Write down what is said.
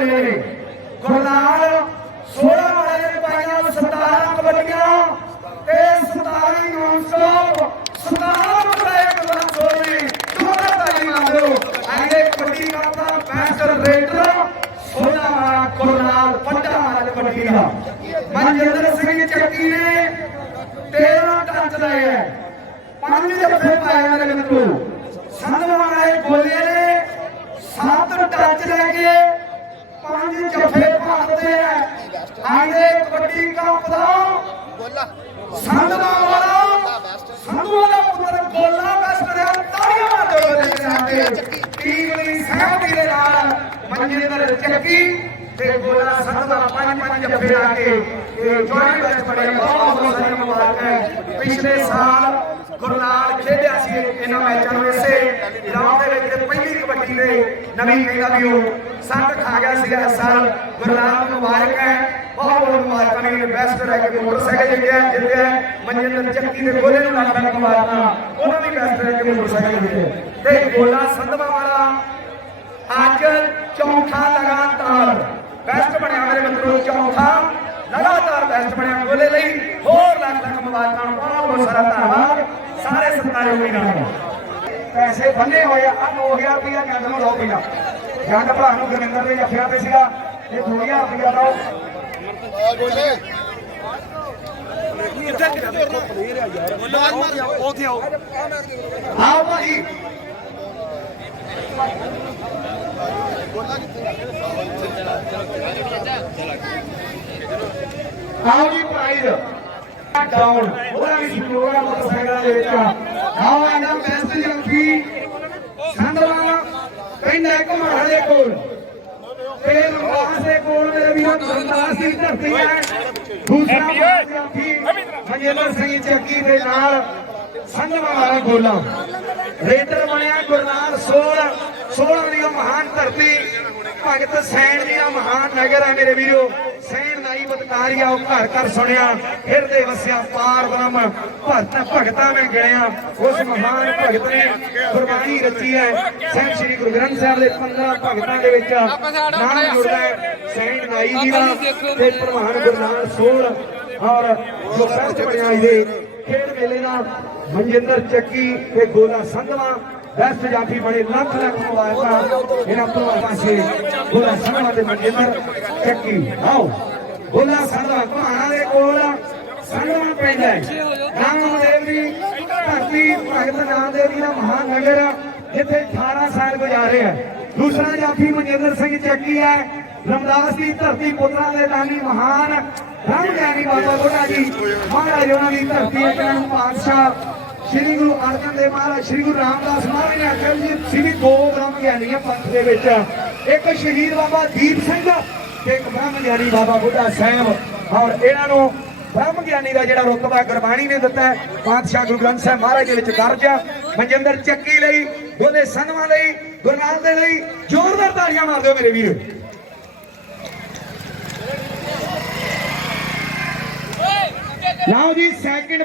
ਗੋਲੇ ਨੇ ਗੁਰਨਾਲ 16 ਵਾਲੇ ਪਾਈਆਂ 17 ਕਬੱਡੀਆਂ ਤੇ 27 ਨੌਨ ਸਟਾਪ 17 ਬੜੇ ਗੱਲਾਂ ਸੋਣੀ ਦੋਨਾਂ ਤਾਲੀ ਮਾਰੋ ਐਨੇ ਕਬੱਡੀ ਕਰਦਾ ਮੈਸਟਰ ਰੇਡਰ ਸੋਨਾ ਵਾਲਾ ਗੁਰਨਾਲ ਵੱਡਾ ਮਾਰ ਕਬੱਡੀ ਦਾ। ਮਨਜਿੰਦਰ ਸਿੰਘ ਚੱਕੀ ਨੇ 13 ਟੱਚ ਲਏ ਪੰਜ ਜੱਫੇ ਪਾਏ ਮੇਰੇ ਮਿੱਤਰੋ ਸੰਧਵਾ ਵਾਲੇ ਗੋਲੇ ਨੇ ਸੱਤ ਟੱਚ ਲੈ ਕੇ ਪੰਜ ਜੱਫੇ ਭਾਰਦੇ ਆ ਆਂਦੇ ਕਬੱਡੀ ਕੱਪ ਦਾ ਸੰਧਵਾ ਵਾਲਾ ਸੰਧਵਾ ਦਾ ਪੁੱਤਰ ਗੋਲਾ ਬੈਸਟ ਰਿਹਾ ਤਾੜੀਆਂ ਮਾਰਦੇ ਹੋਏ ਦੇਖ ਰਹੇ ਹਾਂ ਟੀਮ ਦੀ ਸਹਿਮਤੀ ਦੇ ਨਾਲ ਮਨਜਿੰਦਰ ਚੱਕੀ ਤੇ ਗੋਲਾ ਸੰਧਵਾ ਪੰਜ ਪੰਜ ਜੱਫੇ ਲਾ ਕੇ ਇਹ ਜੁਆਇੰਟ ਬੈਸਟ ਬਣਿਆ ਬਹੁਤ ਬਹੁਤ ਸਾਰੀਆਂ ਮੁਬਾਰਕਾਂ ਪਿਛਲੇ ਸਾਲ ਗੁਰਨਾਲ ਖੇਡਿਆ ਸੀ ਇਹਨਾਂ ਮੈਚਾਂ ਨੂੰ ਇਸੇ ਗਰਾਊਂਡ ਦੇ ਵਿੱਚ ਤੇ ਪਹਿਲੀ ਕਬੱਡੀ ਦੇ ਨਵੀਂ ਕਹਿੰਦਾ ਵੀ ਉਹ ਸੱਟ ਖਾ ਗਿਆ ਸੀਗਾ ਇਸ ਸਾਲ ਗੁਰਨਾਲ ਨੂੰ ਮੁਬਾਰਕ ਹੈ ਬਹੁਤ ਬਹੁਤ ਮੁਬਾਰਕਾਂ ਨੇ ਬੈਸਟ ਰਹਿ ਕੇ ਮੋਟਰਸਾਈਕਲ ਜਿੱਤਿਆ ਜਿੱਤਿਆ ਮਨਜਿੰਦਰ ਚੱਕੀ ਦੇ ਗੋਲੇ ਨੂੰ ਲੱਖ ਲੱਖ ਮੁਬਾਰਕਾਂ ਉਹਨਾਂ ਵੀ ਬੈਸਟ ਰਹਿ ਕੇ ਮੋਟਰਸਾਈਕਲ ਜਿੱਤੇ ਤੇ ਗੋਲਾ ਸੰਧਵਾ ਵਾਲਾ ਅੱਜ ਚੌਥਾ ਲਗਾਤਾਰ ਬੈਸਟ ਬਣਿਆ ਮੇਰੇ ਮਿੱਤਰੋ ਚੌਥਾ ਲਗਾਤਾਰ ਬੈਸਟ ਬਣਿਆ ਗੋਲੇ ਲਈ ਹੋਰ ਲੱਖ ਲੱਖ ਮੁਬਾਰਕਾਂ ਬਹੁਤ ਬਹੁਤ ਸਾਰਾ ਧੰਨਵਾਦ। ਸਾਰੇ ਸਤਿਕਾਰਯੋਗ ਵੀਰਾਂ ਦਾ ਪੈਸੇ ਬੰਨੇ ਹੋਏ ਆ 2000 ਰੁਪਇਆ ਜੰਡ ਨੂੰ ਦੋ ਪਹਿਲਾਂ ਜੰਡ ਭਰਾ ਨੂੰ ਗੁਰਵਿੰਦਰ ਦੇ ਜੱਫਿਆਂ ਤੇ ਸੀਗਾ, ਇਹ 2000 ਰੁਪਇਆ ਦੋ। ਆਓ ਭਾਜੀ। ਆਓ ਜੀ ਪ੍ਰਾਈਜ਼ ਡਾਊਨ ਉਹਦਾ ਵੀ ਪ੍ਰੋਗਰਾਮ ਮੋਟਰਸਾਈਕਲਾਂ ਦੇ ਵਿੱਚ ਆਓ ਇਹਨਾਂ ਬੈਸਟ ਜੰਫੀ ਸੰਧਵਾ ਪਿੰਡ ਘਮਾਣਾ ਦੇ ਕੋਲ। ਤੇ ਰਮਦਾਸ ਦੇ ਕੋਲ ਮੇਰੇ ਵੀਰੋ ਰਮਦਾਸ ਦੀ ਧਰਤੀ ਹੈ। ਦੂਸਰਾ ਜੰਫੀ ਮਨਜਿੰਦਰ ਸਿੰਘ ਚੱਕੀ ਦੇ ਨਾਲ ਸੰਧਵਾ ਵਾਲਾ ਗੋਲਾ ਰੇਡਰ ਬਣਿਆ ਗੁਰਨਾਲ 16 16 ਦੀ ਮਹਾਨ ਧਰਤੀ। ਭਗਤ ਸੈਣ ਦੀ ਉਹ ਮਹਾਨ ਨਗਰ ਹੈ ਮੇਰੇ ਵੀਰੋ। ਸੈਣ ਉਹ ਘਰ ਘਰ ਸੁਣਿਆ ਫਿਰਦੇ ਵਸਿਆ ਪਾਰ ਬ੍ਰਹਮ, ਭਗਤ ਭਗਤਾਂ ਮੈਂ ਗਿਣਿਆ। ਉਸ ਮਹਾਨ ਭਗਤ ਨੇ ਗੁਰਬਾਣੀ ਰਚੀ ਹੈ। ਸਹਿਬ ਸ੍ਰੀ ਗੁਰੂ ਗ੍ਰੰਥ ਸਾਹਿਬ ਦੇ 15 ਭਗਤਾਂ ਦੇ ਵਿੱਚ ਨਾਮ ਜੁੜਦਾ ਹੈ ਸੈਣ ਨਾਈ ਜੀ ਦਾ ਤੇ ਪ੍ਰਮਾਨ ਗੁਰਨਾਲ 16 ਔਰ ਜੋ ਬੈਸਟ ਬਣਿਆ ਇਹਦੇ ਖੇਡ ਮੇਲੇ ਦਾ ਮਨਜਿੰਦਰ ਚੱਕੀ ਤੇ ਗੋਲਾ ਸੰਧਵਾ ਬੈਸਟ ਜਾਫੀ ਬੜੇ ਲੱਖ ਲੱਖ ਮੁਬਾਰਕਾਂ। ਇਹਨਾਂ ਤੋਂ ਪਾਸੇ ਗੋਲਾ ਸੰਧਵਾ ਤੇ ਮਨਜਿੰਦਰ ਚੱਕੀ। ਆਓ। ਗੋਲਾ ਸੰਧਵਾ ਭਾਣਾ ਦੇ ਕੋਲ ਸੰਧਵਾ ਪਿੰਡ ਹੈ। ਨਾਮਦੇਵ ਦੀ ਧਰਤੀ ਭਗਤ ਨਾਮਦੇਵ ਜੀ ਦਾ ਮਹਾਨ ਨਗਰ ਜਿੱਥੇ 18 ਸਾਲ ਗੁਜ਼ਾਰੇ ਆ। ਦੂਸਰਾ ਜਾਫੀ ਮਨਜਿੰਦਰ ਸਿੰਘ ਚੱਕੀ ਹੈ, ਰਮਦਾਸ ਦੀ ਧਰਤੀ ਪੁੱਤਰਾਂ ਦੇ ਦਾਨੀ ਮਹਾਨ। ਰਾਮ ਗਿਆਨੀ ਬਾਬਾ ਬੁੱਢਾ ਜੀ, ਮਹਾਰਾਜ ਉਹਨਾਂ ਦੀ ਧਰਤੀ ਹੈ ਪਾਤਸ਼ਾਹ। ਸ੍ਰੀ ਗੁਰੂ ਅਰਜਨ ਦੇਵ ਮਹਾਰਾਜ, ਸ੍ਰੀ ਗੁਰੂ ਰਾਮਦਾਸ ਮਹਾਰਾਜ ਨੇ ਆਖਿਆ ਜੀ ਸ੍ਰੀ ਦੋ ਬ੍ਰਹਮ ਗਿਆਨੀ ਪੰਥ ਦੇ ਵਿੱਚ ਇੱਕ ਸ਼ਹੀਦ ਬਾਬਾ ਦੀਪ ਸਿੰਘ ਇੱਕ ਬ੍ਰਹਮ ਗਿਆਨੀ ਬਾਬਾ ਬੁੱਢਾ ਸਾਹਿਬ ਔਰ ਇਹਨਾਂ ਨੂੰ ਬ੍ਰਹਮ ਗਿਆਨੀ ਦਾ ਜਿਹੜਾ ਰੁਤਬਾ ਗੁਰਬਾਣੀ ਨੇ ਦਿੱਤਾ ਹੈ ਪਾਤਸ਼ਾਹ ਗੁਰੂ ਗ੍ਰੰਥ ਸਾਹਿਬ ਮਹਾਰਾਜ ਦੇ ਵਿੱਚ ਦਰਜ ਹੈ ਮਨਜਿੰਦਰ ਚੱਕੀ ਲਈ ਉਹਦੇ ਸੰਧਵਾਂ ਲਈ ਗੁਰਨਾਲ ਦੇ ਲਈ ਜ਼ੋਰਦਾਰ ਤਾੜੀਆਂ ਮਾਰ ਦਿਓ ਮੇਰੇ ਵੀਰ। ਲਓ ਜੀ ਸੈਕਿੰਡ